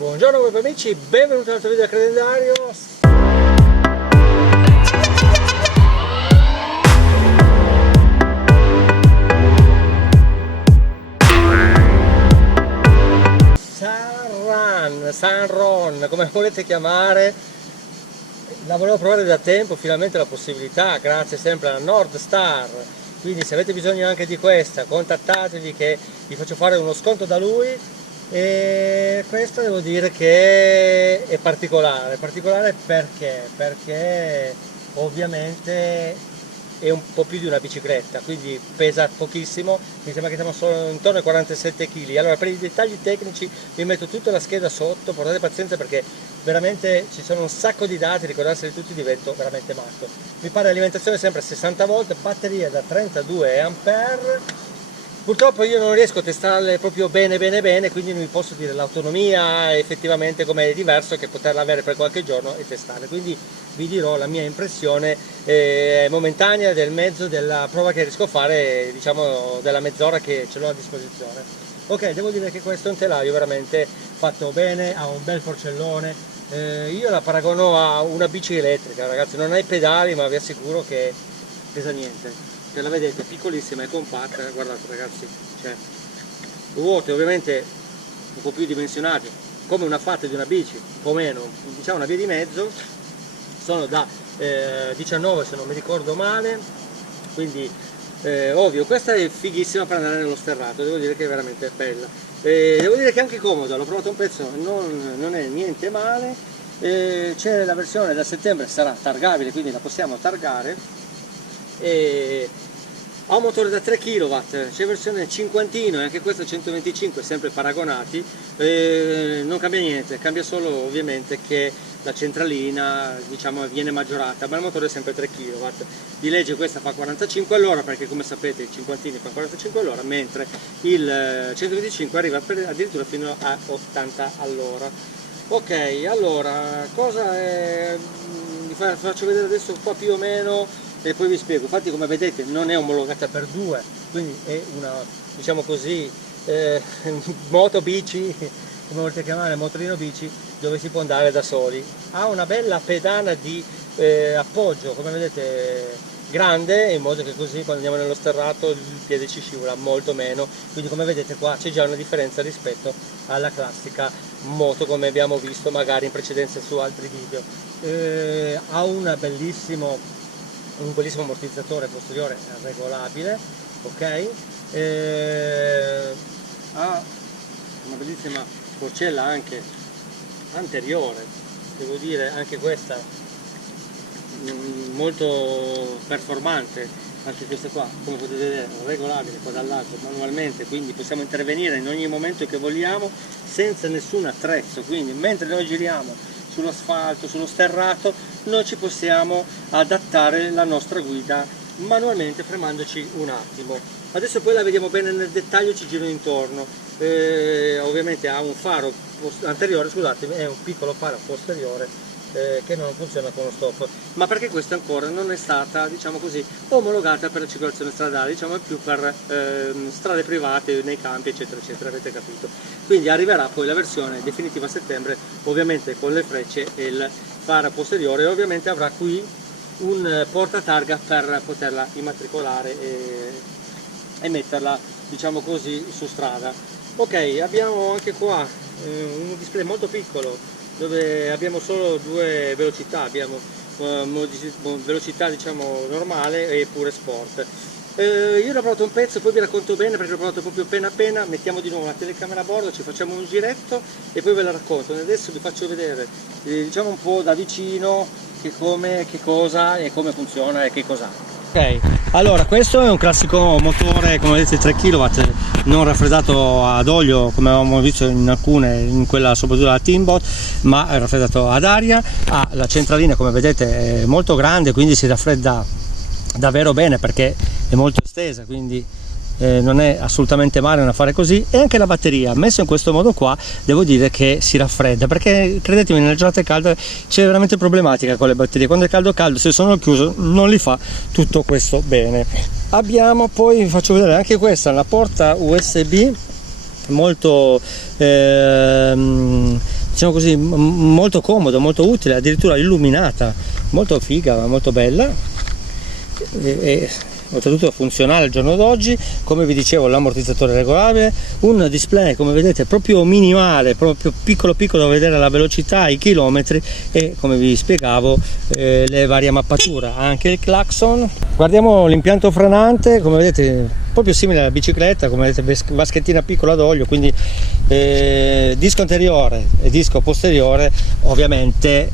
Buongiorno web amici, benvenuti all'altro video del Credendario. Sunrun, come volete chiamare, la volevo provare da tempo, finalmente la possibilità, grazie sempre alla Nordstar. Quindi se avete bisogno anche di questa, contattatevi che vi faccio fare uno sconto da lui. E questo devo dire che è particolare perché ovviamente è un po' più di una bicicletta, quindi pesa pochissimo, mi sembra che siamo solo intorno ai 47 kg. Allora, per i dettagli tecnici vi metto tutta la scheda sotto, portate pazienza perché veramente ci sono un sacco di dati, ricordarseli tutti divento veramente matto. Mi pare alimentazione sempre a 60 volt, batteria da 32 ampere. Purtroppo io non riesco a testarle proprio bene, quindi non vi posso dire l'autonomia effettivamente com'è, diverso che poterla avere per qualche giorno e testarle, quindi vi dirò la mia impressione momentanea del mezzo, della prova che riesco a fare, diciamo della mezz'ora che ce l'ho a disposizione. Ok, devo dire che questo è un telaio veramente fatto bene, ha un bel forcellone, io la paragono a una bici elettrica, ragazzi, non ha i pedali ma vi assicuro che pesa niente. La vedete, piccolissima e compatta, guardate ragazzi, cioè, ruote ovviamente un po' più dimensionate, come una fatta di una bici, un po' meno, diciamo una via di mezzo, sono da 19 se non mi ricordo male, quindi ovvio, questa è fighissima per andare nello sterrato, devo dire che è veramente bella, devo dire che è anche comoda, l'ho provato un pezzo, non è niente male, c'è la versione da settembre, sarà targabile, quindi la possiamo targare. Ha un motore da 3 kW, c'è versione cinquantino e anche questo 125, sempre paragonati, non cambia niente, cambia solo ovviamente che la centralina diciamo viene maggiorata, ma il motore è sempre 3 kW. Di legge questa fa 45 all'ora perché come sapete i cinquantini fa 45 all'ora, mentre il 125 arriva addirittura fino a 80 all'ora. Ok, allora cosa è? Vi faccio vedere adesso qua più o meno e poi vi spiego. Infatti come vedete non è omologata per due, quindi è una, diciamo così, moto bici, come volete chiamare, motorino bici, dove si può andare da soli. Ha una bella pedana di appoggio, come vedete, grande, in modo che così quando andiamo nello sterrato il piede ci scivola molto meno, quindi come vedete qua c'è già una differenza rispetto alla classica moto come abbiamo visto magari in precedenza su altri video. Ha un bellissimo ammortizzatore posteriore regolabile, ok, ha una bellissima forcella anche anteriore, devo dire anche questa molto performante, anche questa qua come potete vedere regolabile qua dall'alto manualmente, quindi possiamo intervenire in ogni momento che vogliamo senza nessun attrezzo, quindi mentre noi giriamo sull'asfalto, sullo sterrato, noi ci possiamo adattare la nostra guida manualmente fremandoci un attimo. Adesso poi la vediamo bene nel dettaglio, ci giro intorno, ovviamente ha un faro anteriore, scusatemi, è un piccolo faro posteriore che non funziona con lo stop, ma perché questa ancora non è stata, diciamo così, omologata per la circolazione stradale, diciamo è più per strade private, nei campi eccetera eccetera, avete capito. Quindi arriverà poi la versione definitiva a settembre, ovviamente con le frecce e il faro posteriore, e ovviamente avrà qui un portatarga per poterla immatricolare e metterla, diciamo così, su strada. Ok, abbiamo anche qua un display molto piccolo dove abbiamo solo due velocità, abbiamo velocità diciamo normale e pure sport. Io l'ho provato un pezzo, poi vi racconto bene perché l'ho provato proprio appena, mettiamo di nuovo la telecamera a bordo, ci facciamo un giretto e poi ve la racconto. Adesso vi faccio vedere diciamo un po' da vicino che cosa e come funziona e che cos'ha. Ok, allora questo è un classico motore, come vedete 3 kW, non raffreddato ad olio come avevamo visto in quella soprattutto la Timbot, ma è raffreddato ad aria. Ha la centralina, come vedete, è molto grande, quindi si raffredda davvero bene perché è molto estesa, quindi non è assolutamente male non fare così. E anche la batteria messa in questo modo qua devo dire che si raffredda, perché credetemi nelle giornate calde c'è veramente problematica con le batterie, quando è caldo se sono al chiuso non li fa tutto questo bene. Abbiamo poi, vi faccio vedere anche questa, la porta USB molto diciamo così, molto comodo, molto utile, addirittura illuminata, molto figa, molto bella e oltretutto funzionale al giorno d'oggi. Come vi dicevo, l'ammortizzatore regolabile, un display come vedete proprio minimale, proprio piccolo piccolo da vedere la velocità, i chilometri e come vi spiegavo le varie mappature, anche il clacson. Guardiamo l'impianto frenante, come vedete proprio simile alla bicicletta, come vedete vaschettina piccola d'olio, quindi disco anteriore e disco posteriore ovviamente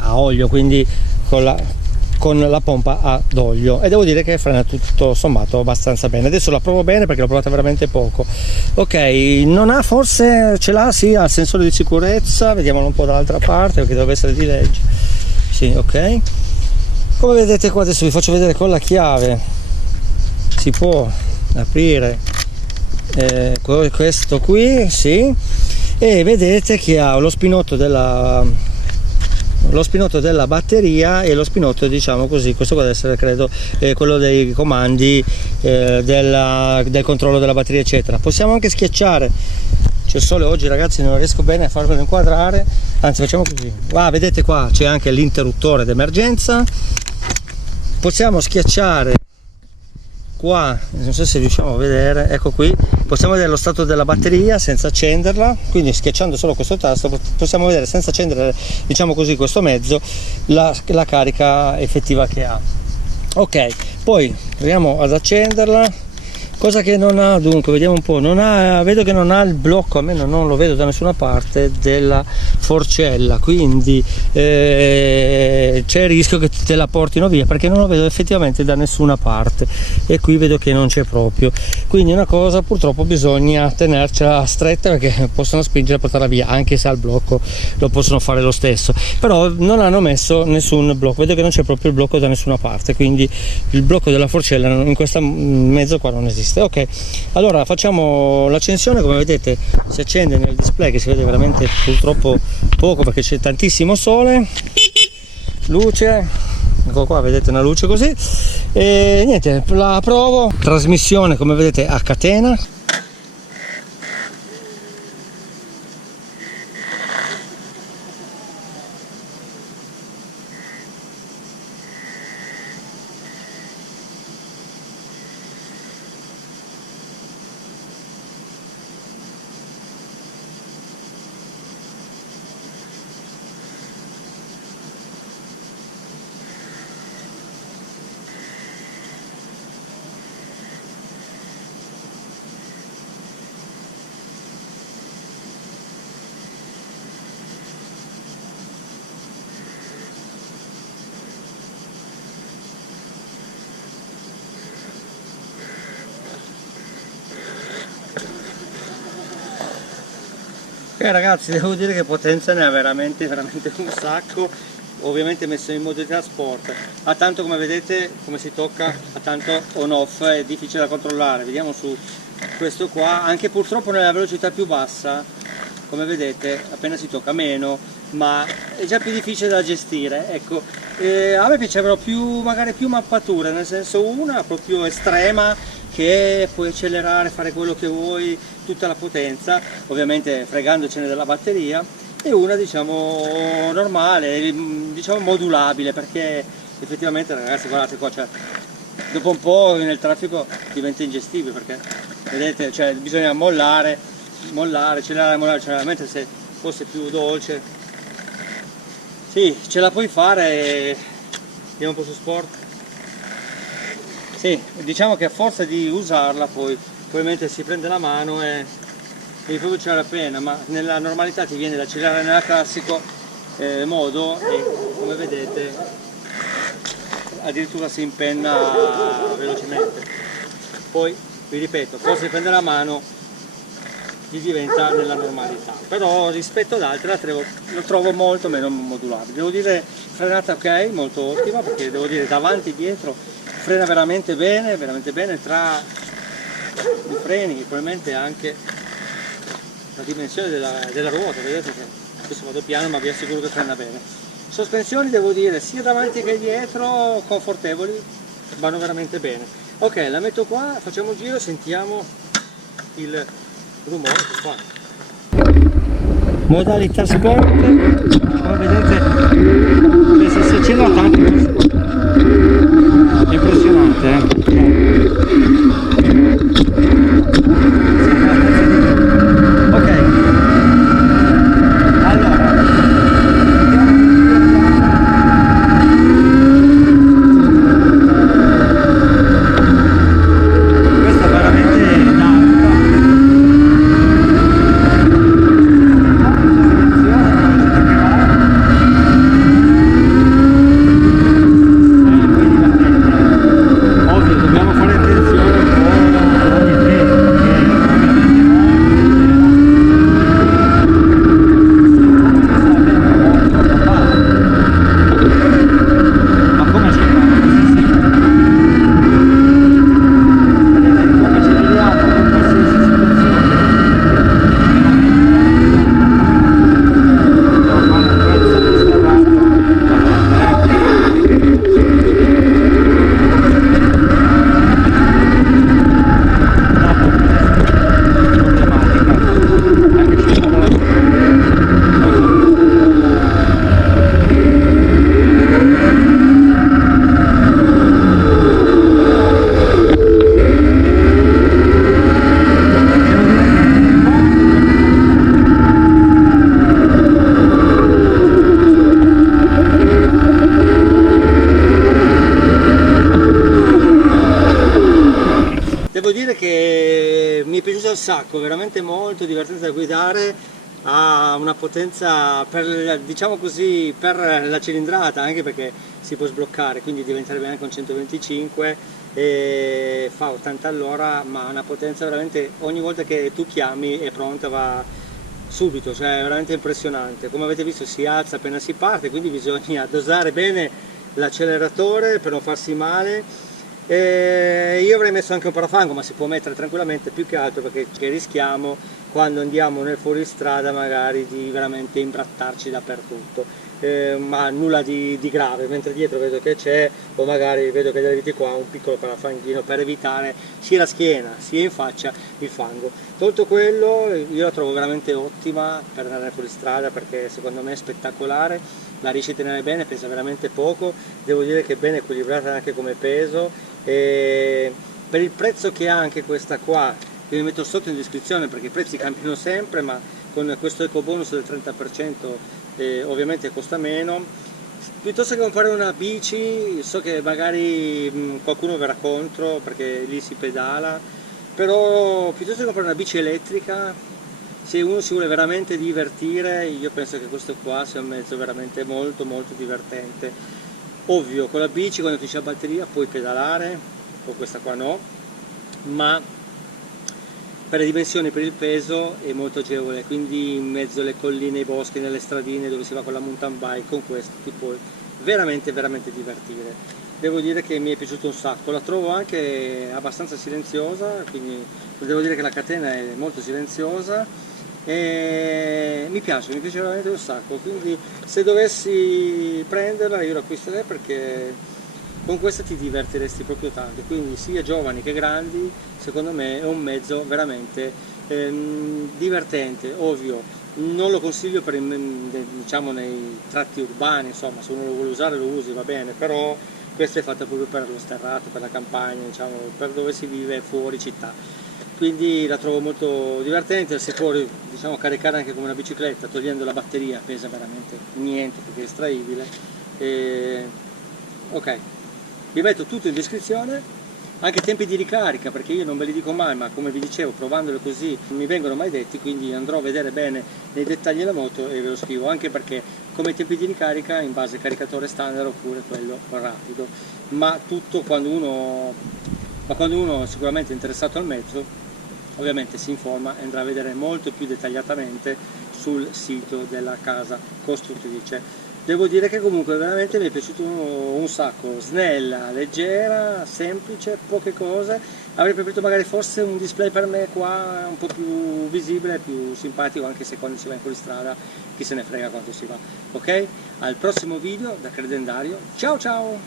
a olio, quindi con la pompa ad olio, e devo dire che frena tutto sommato abbastanza bene. Adesso la provo bene perché l'ho provata veramente poco. Ok, non ha, forse ce l'ha, sì, ha il sensore di sicurezza, vediamolo un po' dall'altra parte perché deve essere di legge. Sì, ok, come vedete qua adesso vi faccio vedere con la chiave si può aprire questo qui, sì, e vedete che ha lo spinotto della batteria e lo spinotto, diciamo così, questo qua deve essere credo quello dei comandi del controllo della batteria eccetera. Possiamo anche schiacciare, c'è il sole oggi ragazzi, non riesco bene a farvelo inquadrare, anzi facciamo così, vedete qua c'è anche l'interruttore d'emergenza, possiamo schiacciare qua, non so se riusciamo a vedere, ecco qui, possiamo vedere lo stato della batteria senza accenderla, quindi schiacciando solo questo tasto possiamo vedere senza accendere, diciamo così, questo mezzo la carica effettiva che ha. Ok, poi proviamo ad accenderla, cosa che non ha, dunque vediamo un po', vedo che non ha il blocco, almeno non lo vedo da nessuna parte, della forcella, quindi c'è il rischio che te la portino via perché non lo vedo effettivamente da nessuna parte, e qui vedo che non c'è proprio, quindi una cosa purtroppo bisogna tenercela stretta perché possono spingere e portarla via, anche se al blocco lo possono fare lo stesso, però non hanno messo nessun blocco, vedo che non c'è proprio il blocco da nessuna parte, quindi il blocco della forcella in questo mezzo qua non esiste. Ok, allora facciamo l'accensione, come vedete si accende nel display che si vede veramente purtroppo poco perché c'è tantissimo sole, luce, ecco qua vedete una luce così, e niente, la provo. Trasmissione come vedete a catena, ragazzi, devo dire che potenza ne ha veramente un sacco, ovviamente messo in modalità sport, a tanto come vedete come si tocca, a tanto on off è difficile da controllare, vediamo su questo qua, anche purtroppo nella velocità più bassa, come vedete appena si tocca meno, ma è già più difficile da gestire, ecco. A me piacevano magari più mappature, nel senso una proprio estrema che puoi accelerare, fare quello che vuoi, tutta la potenza, ovviamente fregandocene della batteria, e una diciamo normale, diciamo modulabile, perché effettivamente ragazzi guardate qua, cioè, dopo un po' nel traffico diventa ingestibile, perché vedete, cioè, bisogna mollare, accelerare, mentre se fosse più dolce, sì, ce la puoi fare. Andiamo un po' su sport. Sì, diciamo che a forza di usarla poi probabilmente si prende la mano e proprio c'è la pena, ma nella normalità ti viene da accelerare nella classico modo e come vedete addirittura si impenna velocemente. Poi vi ripeto, forse si prende la mano gli diventa nella normalità, però rispetto ad altre lo trovo molto meno modulabile. Devo dire frenata ok, molto ottima, perché devo dire davanti e dietro frena veramente bene, tra i freni probabilmente anche la dimensione della ruota, vedete che adesso vado piano ma vi assicuro che frena bene. Sospensioni devo dire sia davanti che dietro confortevoli, vanno veramente bene. Ok, la metto qua, facciamo il giro, sentiamo il rumore qua. modalità sport, come vedete penso si accendono tanto, è impressionante, ok, allora questo è veramente devo dire che mi è piaciuto un sacco, veramente molto divertente da guidare, ha una potenza per, diciamo così, per la cilindrata, anche perché si può sbloccare, quindi diventerebbe anche un 125 e fa 80 all'ora, ma ha una potenza veramente, ogni volta che tu chiami è pronta, va subito, cioè è veramente impressionante. Come avete visto si alza appena si parte, quindi bisogna dosare bene l'acceleratore per non farsi male. Io avrei messo anche un parafango, ma si può mettere tranquillamente, più che altro perché rischiamo quando andiamo nel fuoristrada magari di veramente imbrattarci dappertutto, ma nulla di grave, mentre dietro vedo che c'è, o magari vedo che delle viti qua un piccolo parafanghino per evitare sia la schiena sia in faccia il fango. Tolto quello, io la trovo veramente ottima per andare fuori strada, perché secondo me è spettacolare, la riesce a tenere bene, pesa veramente poco, devo dire che è ben equilibrata anche come peso, e per il prezzo che ha anche questa qua, vi metto sotto in descrizione perché i prezzi cambiano sempre, ma con questo eco bonus del 30% ovviamente costa meno. Piuttosto che comprare una bici, so che magari qualcuno verrà contro perché lì si pedala, però piuttosto che comprare una bici elettrica, se uno si vuole veramente divertire, io penso che questo qua sia un mezzo veramente molto divertente. Ovvio, con la bici quando finisce la batteria puoi pedalare, con questa qua no, ma per le dimensioni, per il peso è molto agevole, quindi in mezzo alle colline, ai boschi, nelle stradine dove si va con la mountain bike, con questo ti puoi veramente divertire. Devo dire che mi è piaciuto un sacco, la trovo anche abbastanza silenziosa, quindi devo dire che la catena è molto silenziosa e mi piace veramente un sacco, quindi se dovessi prenderla io l'acquisterei perché con questa ti divertiresti proprio tanto, quindi sia giovani che grandi secondo me è un mezzo veramente divertente. Ovvio non lo consiglio per diciamo nei tratti urbani, insomma se uno lo vuole usare lo usi, va bene, però questa è fatta proprio per lo sterrato, per la campagna, diciamo per dove si vive fuori città. Quindi la trovo molto divertente, si può diciamo, caricare anche come una bicicletta, togliendo la batteria, pesa veramente niente perché è estraibile. Ok, vi metto tutto in descrizione, anche tempi di ricarica, perché io non ve li dico mai, ma come vi dicevo, provandole così non mi vengono mai detti, quindi andrò a vedere bene nei dettagli la moto e ve lo scrivo, anche perché come tempi di ricarica in base al caricatore standard oppure quello rapido, ma tutto quando uno è sicuramente interessato al mezzo, ovviamente si informa e andrà a vedere molto più dettagliatamente sul sito della casa costruttrice. Devo dire che comunque veramente mi è piaciuto un sacco, snella, leggera, semplice, poche cose. Avrei preferito magari forse un display per me qua un po' più visibile, più simpatico, anche se quando si va in fuoristrada chi se ne frega quanto si va. Ok? Al prossimo video da Credendario, ciao ciao!